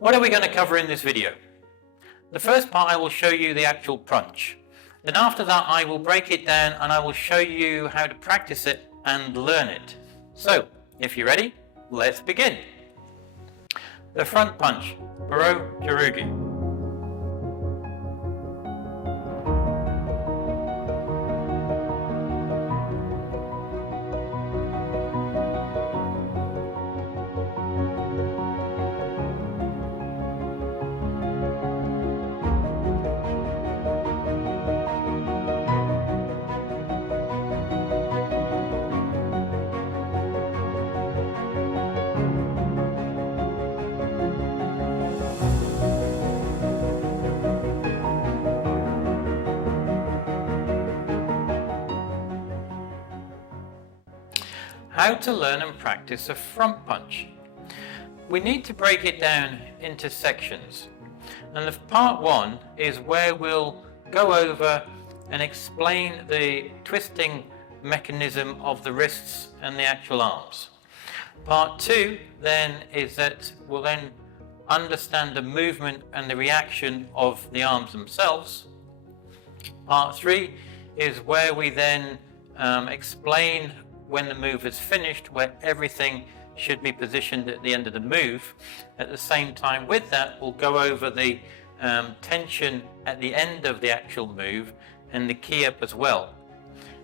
What are we going to cover in this video? The first part I will show you the actual punch. Then after that I will break it down and I will show you how to practice it and learn it. So, if you're ready, let's begin. The front punch, Baro Jireugi. How to learn and practice a front punch. We need to break it down into sections. And the part one is where we'll go over and explain the twisting mechanism of the wrists and the actual arms. Part two then is that we'll then understand the movement and the reaction of the arms themselves. Part three is where we then explain when the move is finished, where everything should be positioned at the end of the move. At the same time with that, we'll go over the tension at the end of the actual move and the Ki Hap as well.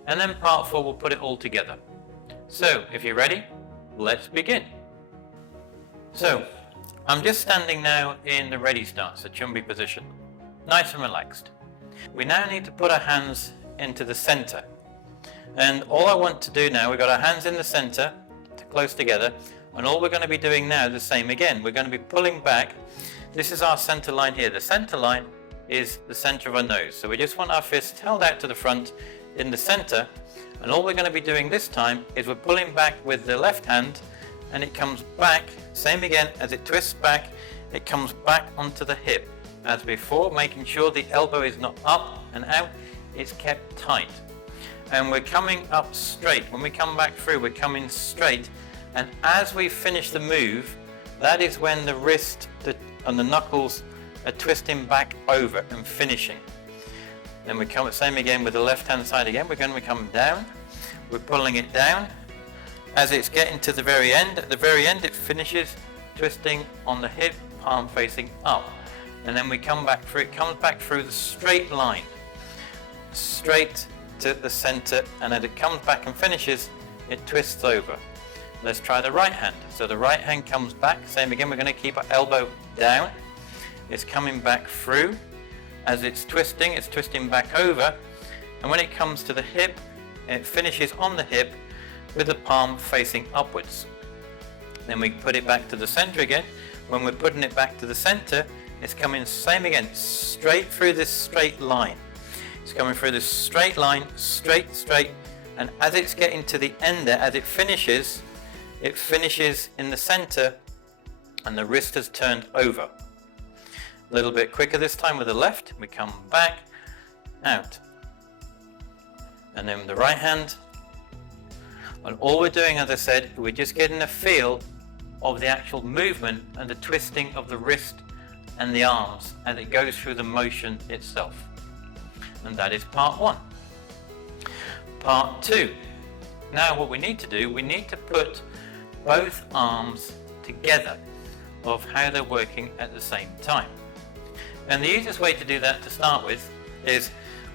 And then part four, we'll put it all together. So, if you're ready, let's begin. So, I'm just standing now in the ready stance, the chumbi position. Nice and relaxed. We now need to put our hands into the center. And all I want to do now, we've got our hands in the center, close together, and all we're going to be doing now is the same again. We're going to be pulling back. This is our center line here. The center line is the center of our nose. So we just want our fists held out to the front in the center, and all we're going to be doing this time is we're pulling back with the left hand, and it comes back, same again, as it twists back, it comes back onto the hip. As before, making sure the elbow is not up and out, it's kept tight. And we're coming up straight. When we come back through, we're coming straight. And as we finish the move, that is when the wrist and the knuckles are twisting back over and finishing. Then we come, same again with the left hand side again. We're going to come down. We're pulling it down. As it's getting to the very end, at the very end it finishes twisting on the hip, palm facing up. And then we come back through, it comes back through the straight line. Straight to the center, and as it comes back and finishes, it twists over. Let's try the right hand. So the right hand comes back, same again, we're going to keep our elbow down. It's coming back through. As it's twisting back over, and when it comes to the hip, it finishes on the hip with the palm facing upwards. Then we put it back to the center again. When we're putting it back to the center, it's coming same again, straight through this straight line. It's coming through this straight line, straight, and as it's getting to the end there, as it finishes in the center, and the wrist has turned over. A little bit quicker this time with the left, we come back, out. And then with the right hand, and all we're doing, as I said, we're just getting a feel of the actual movement and the twisting of the wrist and the arms as it goes through the motion itself. And that is part one. Part two. Now what we need to do, we need to put both arms together of how they're working at the same time. And the easiest way to do that to start with is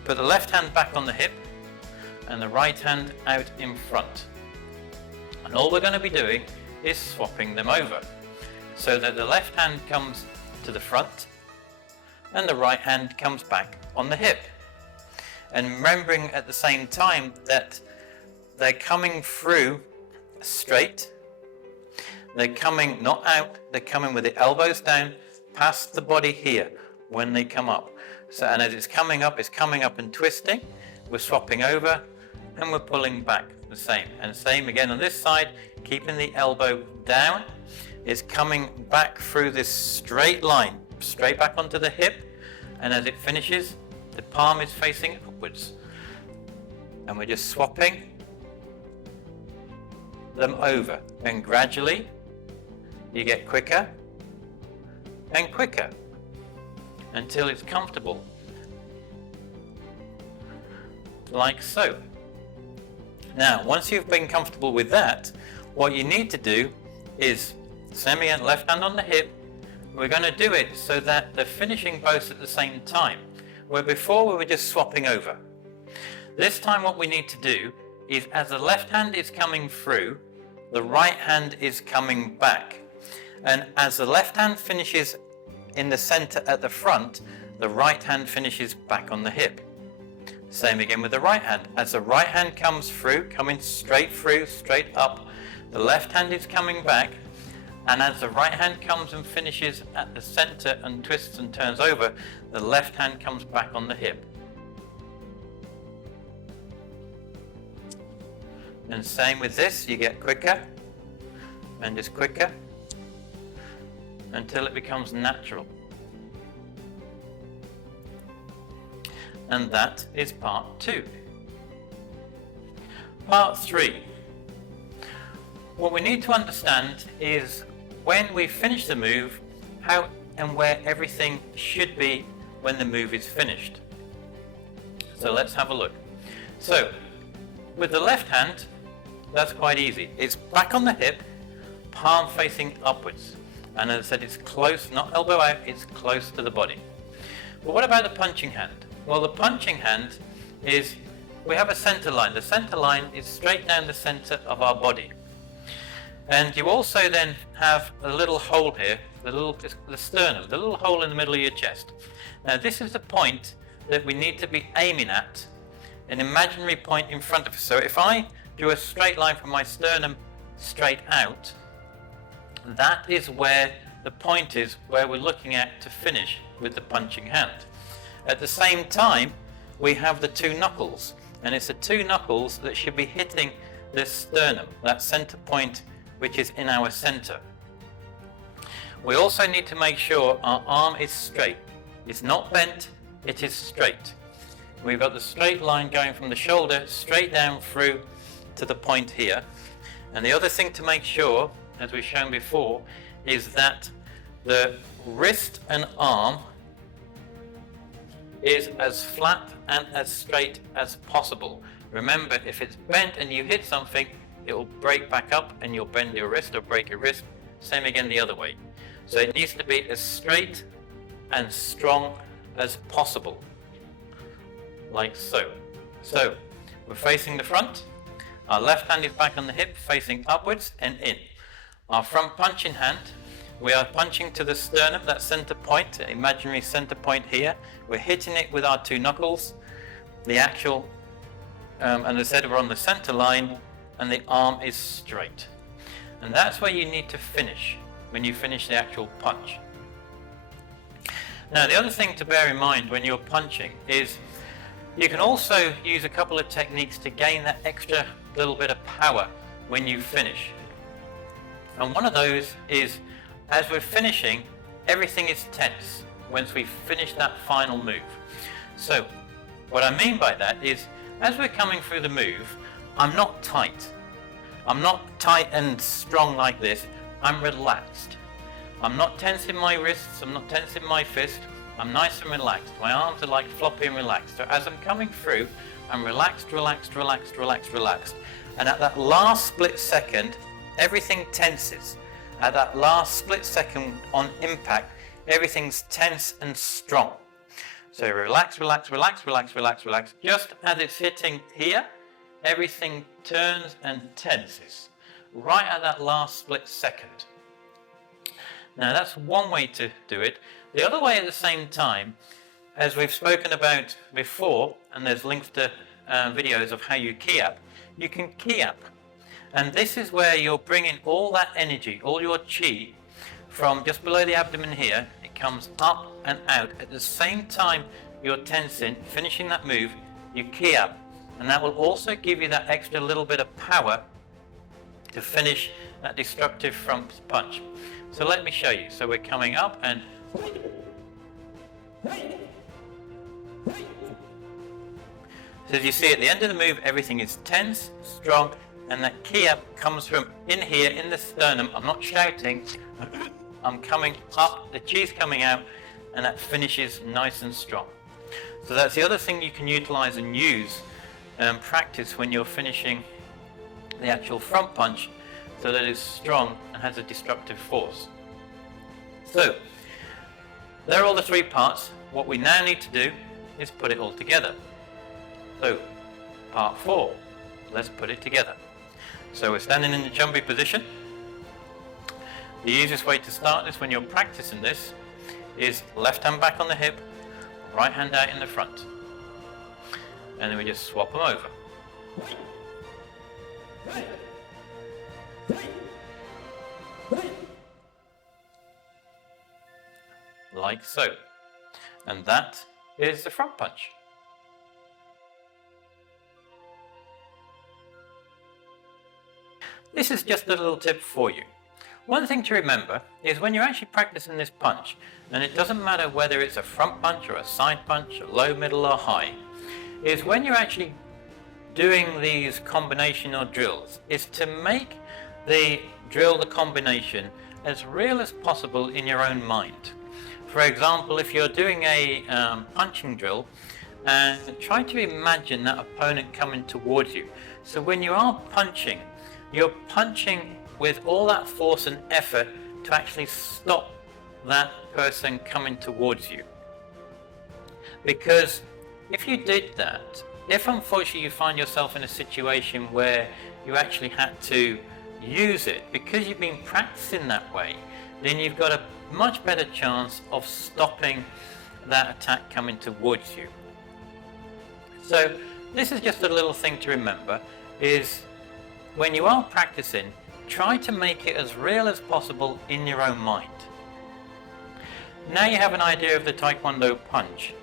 put the left hand back on the hip and the right hand out in front. And all we're going to be doing is swapping them over so that the left hand comes to the front and the right hand comes back on the hip. And remembering at the same time that they're coming through straight, they're coming not out, they're coming with the elbows down past the body here when they come up. So, and as it's coming up and twisting, we're swapping over and we're pulling back the same. And same again on this side, keeping the elbow down, is coming back through this straight line, straight back onto the hip, and as it finishes, the palm is facing upwards. And we're just swapping them over, and gradually you get quicker and quicker until it's comfortable, like so. Now, once you've been comfortable with that, what you need to do is, same again, left hand on the hip. We're going to do it so that they're finishing both at the same time, where before we were just swapping over. This time what we need to do is, as the left hand is coming through, the right hand is coming back. And as the left hand finishes in the center at the front, the right hand finishes back on the hip. Same again with the right hand. As the right hand comes through, coming straight through, straight up, the left hand is coming back. And as the right hand comes and finishes at the center and twists and turns over, the left hand comes back on the hip. And same with this, you get quicker and just quicker until it becomes natural. And that is part 2. Part 3. What we need to understand is when we finish the move, how and where everything should be when the move is finished. So let's have a look. So, with the left hand, that's quite easy. It's back on the hip, palm facing upwards. And as I said, it's close, not elbow out, it's close to the body. But what about the punching hand? Well, the punching hand is, we have a center line. The center line is straight down the center of our body. And you also then have a little hole here, the sternum, the little hole in the middle of your chest. Now this is the point that we need to be aiming at, an imaginary point in front of us. So if I drew a straight line from my sternum straight out, that is where the point is, where we're looking at to finish with the punching hand. At the same time, we have the 2 knuckles, and it's the 2 knuckles that should be hitting the sternum, that center point which is in our center. We also need to make sure our arm is straight. It's not bent, it is straight. We've got the straight line going from the shoulder straight down through to the point here. And the other thing to make sure, as we've shown before, is that the wrist and arm is as flat and as straight as possible. Remember, if it's bent and you hit something, it will break back up and you'll bend your wrist or break your wrist. Same again the other way. So it needs to be as straight and strong as possible, like so. So we're facing the front, our left hand is back on the hip, facing upwards and in. Our front punching hand, we are punching to the sternum, that center point, imaginary center point here. We're hitting it with our 2 knuckles, the actual, and as I said, we're on the center line, and the arm is straight. And that's where you need to finish, when you finish the actual punch. Now the other thing to bear in mind when you're punching is you can also use a couple of techniques to gain that extra little bit of power when you finish. And one of those is, as we're finishing, everything is tense once we finish that final move. So what I mean by that is, as we're coming through the move, I'm not tight. I'm not tight and strong like this. I'm relaxed. I'm not tensing my wrists. I'm not tensing my fist. I'm nice and relaxed. My arms are like floppy and relaxed. So as I'm coming through, I'm relaxed, relaxed, relaxed, relaxed, relaxed. And at that last split second, everything tenses. At that last split second on impact, everything's tense and strong. So relax, relax, relax, relax, relax, relax. Just as it's hitting here, everything turns and tenses right at that last split second. Now that's one way to do it. The other way at the same time, as we've spoken about before, and there's links to videos of how you Ki Hap, you can Ki Hap. And this is where you're bringing all that energy, all your chi, from just below the abdomen here. It comes up and out. At the same time you're tensing, finishing that move, you Ki Hap. And that will also give you that extra little bit of power to finish that destructive front punch. So let me show you. So we're coming up and so as you see at the end of the move, everything is tense, strong, and that Ki Hap comes from in here in the sternum. I'm not shouting. I'm coming up, the chi's coming out, and that finishes nice and strong. So that's the other thing you can utilize and use and practice when you're finishing the actual front punch, so that it's strong and has a destructive force. So there are all the three parts. What we now need to do is put it all together. So part 4, let's put it together. So we're standing in the jumpy position. The easiest way to start this when you're practicing this is left hand back on the hip, right hand out in the front. And then we just swap them over. Like so. And that is the front punch. This is just a little tip for you. One thing to remember is when you're actually practicing this punch, and it doesn't matter whether it's a front punch or a side punch, or low, middle or high, is when you're actually doing these combinational drills, is to make the drill, the combination, as real as possible in your own mind. For example, if you're doing a punching drill, and try to imagine that opponent coming towards you. So when you are punching, you're punching with all that force and effort to actually stop that person coming towards you. Because if you did that, if unfortunately you find yourself in a situation where you actually had to use it, because you've been practicing that way, then you've got a much better chance of stopping that attack coming towards you. So this is just a little thing to remember, is when you are practicing, try to make it as real as possible in your own mind. Now you have an idea of the Taekwondo punch.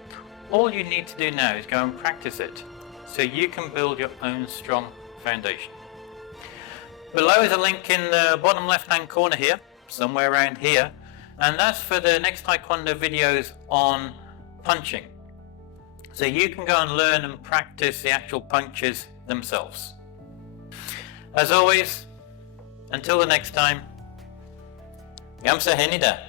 All you need to do now is go and practice it, so you can build your own strong foundation. Below is a link in the bottom left hand corner here, somewhere around here, and that's for the next Taekwondo videos on punching. So you can go and learn and practice the actual punches themselves. As always, until the next time, Gamsa Henida.